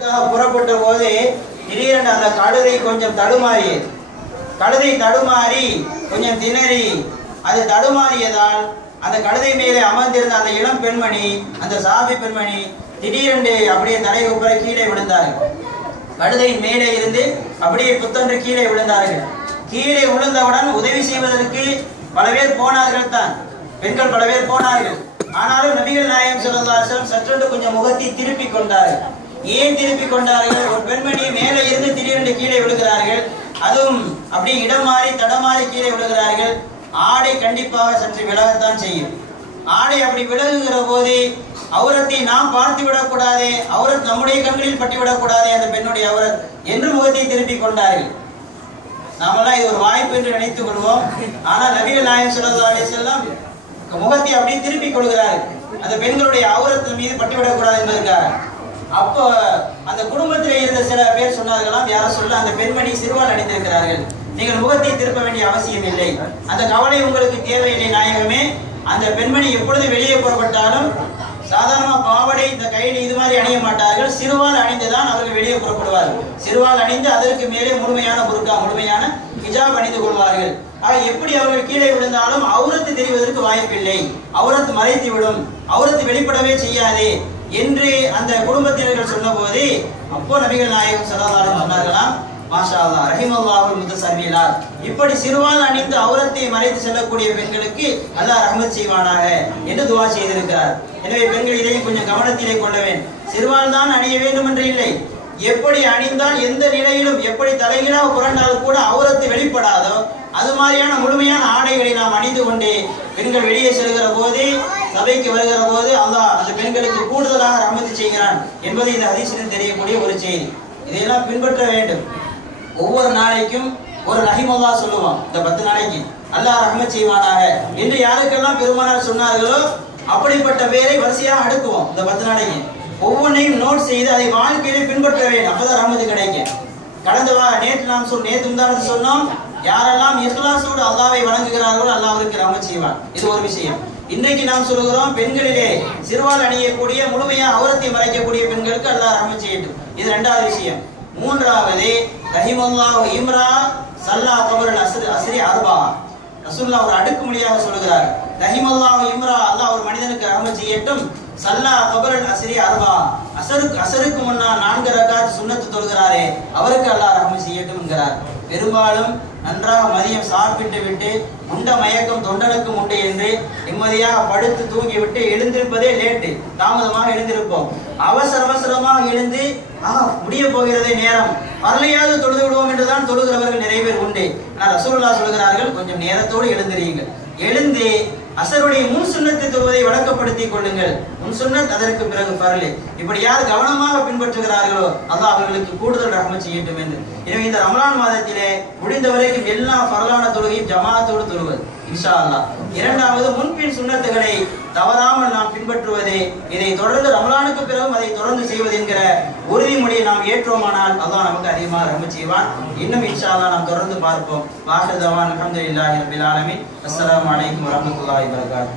புறப்பட்ட போது திடீரென அந்த கழுதை கொஞ்சம் தடுமாறியது கழுதை தடுமாறி கொஞ்சம் திணறி அது தடுமாறியதால் அந்த கழுதை மேலே அமர்ந்திருந்த அந்த இளம் பெண்மணி அந்த சாபி பெண்மணி திடீரென்று அப்படியே தலை உப்பர கீழே விழுந்தார்கள். கழுதையின் மேலே இருந்து அப்படியே புத்தன்று கீழே விழுந்தார்கள். கீழே விழுந்தவுடன் உதவி செய்வதற்கு பல பேர் போனார்கள் தான். பெண்கள் பல பேர் போனார்கள். ஆனாலும் நபிகள் நாயகம் சொல்லதாசம் சற்றென்று கொஞ்சம் முகத்தை திருப்பிக் கொண்டார்கள். ஏன் திருப்பி கொண்டார்கள்? ஒரு பெண்மணி மேலே இருந்து திடீரென்று கீழே விழுகிறார்கள். அதுவும் அப்படியே இடம் மாறி தடமாறி கீழே விழுகிறார்கள். ஆடை கண்டிப்பாக சற்று விலகத்தான் செய்யும். ஆடை அப்படி விலகுகிற போது அவுரத்தை நாம் பார்த்து விடக்கூடாதே அவுரத் நம்முடைய கண்களில் பட்டி விடக்கூடாதே அந்த பெண்ணுடைய அவுரத் என்று முகத்தை திருப்பி கொண்டார்கள். நாமெல்லாம் இது ஒரு வாய்ப்பு என்று நினைத்துக் கொள்வோம். ஆனால் நபிகள் நாயகம் ஸல்லல்லாஹு அலைஹி முகத்தை அப்படியே திருப்பி கொள்கிறார்கள். அந்த பெண்களுடைய அவுரத்தின் மீது பட்டுவிடக்கூடாது என்பதற்காக. அப்போ அந்த குடும்பத்தில் இருந்த சில பேர் சொன்னார்களாம் யாரோ சொல்ல அந்த பெண்மணி சிறுவால் அணிந்திருக்கிறார்கள். நீங்கள் முகத்தை திருப்ப வேண்டிய அவசியம் இல்லை. அந்த கவலை உங்களுக்கு தேவையில்லை நாயகமே. அந்த பெண்மணி எப்பொழுது வெளியே புறப்பட்டாலும் சாதாரணமா பாவடை இந்த கையில் இது மாதிரி அணிய மாட்டார்கள். சிறுவால் அணிந்துதான் அவர்கள் வெளியே புறப்படுவார்கள். சிறுவால் அணிந்து அதற்கு மேலே முழுமையான புருக்கா முழுமையான ஹிஜாப் அணிந்து கொள்வார்கள். ஆக எப்படி அவர்கள் கீழே விழுந்தாலும் அவுரத்து தெரிவதற்கு வாய்ப்பில்லை. அவுரத்து மறைத்து விடும் அவுரத்து வெளிப்படவே செய்யாதே. என்று அந்த குடும்பத்தினர்கள் சொன்னபோது அப்போ நபிகள் நாயகம் சதாதாரம் சொன்னார்களாம் மாஷா அல்லாஹ் ரஹிமல்லாஹுல் முத்தசர்வீலார் இப்படி சிறுவால் அணிந்து அவுரத்தை மறைத்து செல்லக்கூடிய பெண்களுக்கு அல்லாஹ் ரஹமத் செய்வானாக என்று துவா செய்திருக்கிறார். எனவே பெண்கள் இதையும் கொஞ்சம் கவனத்திலே கொள்ள வேண்டும். சிறுவால் தான் அணிய வேண்டும் என்று இல்லை. எப்படி அணிந்தால் எந்த நிலையிலும் எப்படி தலைகீழாக புரண்டால் கூட அவுரத்து வெளிப்படாதோ அது மாதிரியான முழுமையான ஆடைகளை நாம் அணிந்து கொண்டு பெண்கள் வெளியே செல்கிற போது சபைக்கு வருகிற போது அல்லாஹ் அந்த எங்களுக்கு கூடுதலாக ரஹமத்து செய்கிறான் என்பது இந்த ஹதீசிலும் தெரியக்கூடிய ஒரு செய்தி. இதையெல்லாம் பின்பற்ற வேண்டும். ஒவ்வொரு நாளைக்கும் ஒரு ரஹிமல்லா சொல்லுவான் இந்த பத்து நாளைக்கு அல்லாஹ் ரஹ்மத் செய்வானாக. என்று யாருக்கெல்லாம் பெருமானார் சொன்னார்களோ அப்படிப்பட்ட பேரை வரிசையாக அடுக்குவோம் இந்த பத்து நாளைக்கு. ஒவ்வொன்றையும் நோட் செய்து அதை வாழ்க்கையிலே பின்பற்ற வேண்டும் அப்பதான் ரஹமத்து கிடைக்கும் கடந்த வா நேற்று நாம் சொல் நேற்று முந்தானது சொன்னோம் யாரெல்லாம் இஸ்லாசோடு அல்லாவை வணங்குகிறார்களோ அல்லாஹ் அவருக்கு ரஹமத் செய்வான். இது ஒரு விஷயம். இன்றைக்கு நாம் சொல்கிறோம் பெண்களிலே சிறுவால் அணியக்கூடிய முழுமையா அவரத்தை மறைக்கக்கூடிய பெண்களுக்கு அல்லாஹ் ரஹமத் செய்யட்டும். இது ரெண்டாவது விஷயம். மூன்றாவது ரஹிமல்லாஹு இம்ரா சல்லா கபர் அசரி அசரி அர்பா. ரசூல்லா ஒரு அடுக்குமொழியாக சொல்கிறார் ரஹிமல்லாஹு இம்ரா அல்லாஹ் ஒரு மனிதனுக்கு ரஹமத் செய்யட்டும். சல்லா கபரல் அசரி அர்பா. அசருக்கு அசருக்கு முன்னால் நான்கு ரகாத் சுன்னத்து தொழுகிறாரே அவருக்கு அல்லாஹ் ரஹமத் செய்யட்டும் என்கிறார். பெரும்பாலும் நன்றாக மதியம் சாப்பிட்டு விட்டு உண்ட மயக்கம் தொண்டனுக்கும் உண்டு என்று நிம்மதியாக படுத்து தூங்கி விட்டு எழுந்திருப்பதே லேட்டு. தாமதமாக எழுந்திருப்போம். அவசர அவசரமாக எழுந்து ஆ முடிய போகிறதே நேரம். வரலையாவது தொழுது விடுவோம் என்றுதான் தொழுகிறவர்கள் நிறைய பேர் உண்டு. ஆனால் ரசூல்லா சொல்கிறார்கள் கொஞ்சம் நேரத்தோடு எழுந்திரியுங்கள் எழுந்து அசருடைய முன் சுண்ணத்தை தொழுவதை வழக்கப்படுத்திக் கொள்ளுங்கள். முன் சுண்ணத் அதற்கு பிறகு பரலு. இப்படி யார் கவனமாக பின்பற்றுகிறார்களோ அல்லாஹ் அவர்களுக்கு கூடுதல் ரகம செய்யட்டும் என்று. எனவே இந்த ரமலான் மாதத்திலே முடிந்த வரைக்கும் எல்லா பரலான தொழுகையும் ஜமாத்தோடு தொழுவது இன்ஷா அல்லாஹ் இரண்டாவது முன்பின் சுண்ணத்துகளை தவறாமல் நாம் பின்பற்றுவதே இதை தொடர்ந்து ரமலான் செய்வது என்கிற உறுதிமொழியை நாம் ஏற்றோமானால் அல்லாஹ் நமக்கு அதிகமாக ரொம்ப செய்வான். இன்னும் இன்ஷா அல்லாஹ் நாம் தொடர்ந்து பார்ப்போம். வாஹிதவான் அல்ஹம்துலில்லாஹி ரபில் ஆலமீன். அஸ்லாம் வலைக்கம் வரமத்துல்லாஹி வரகாத்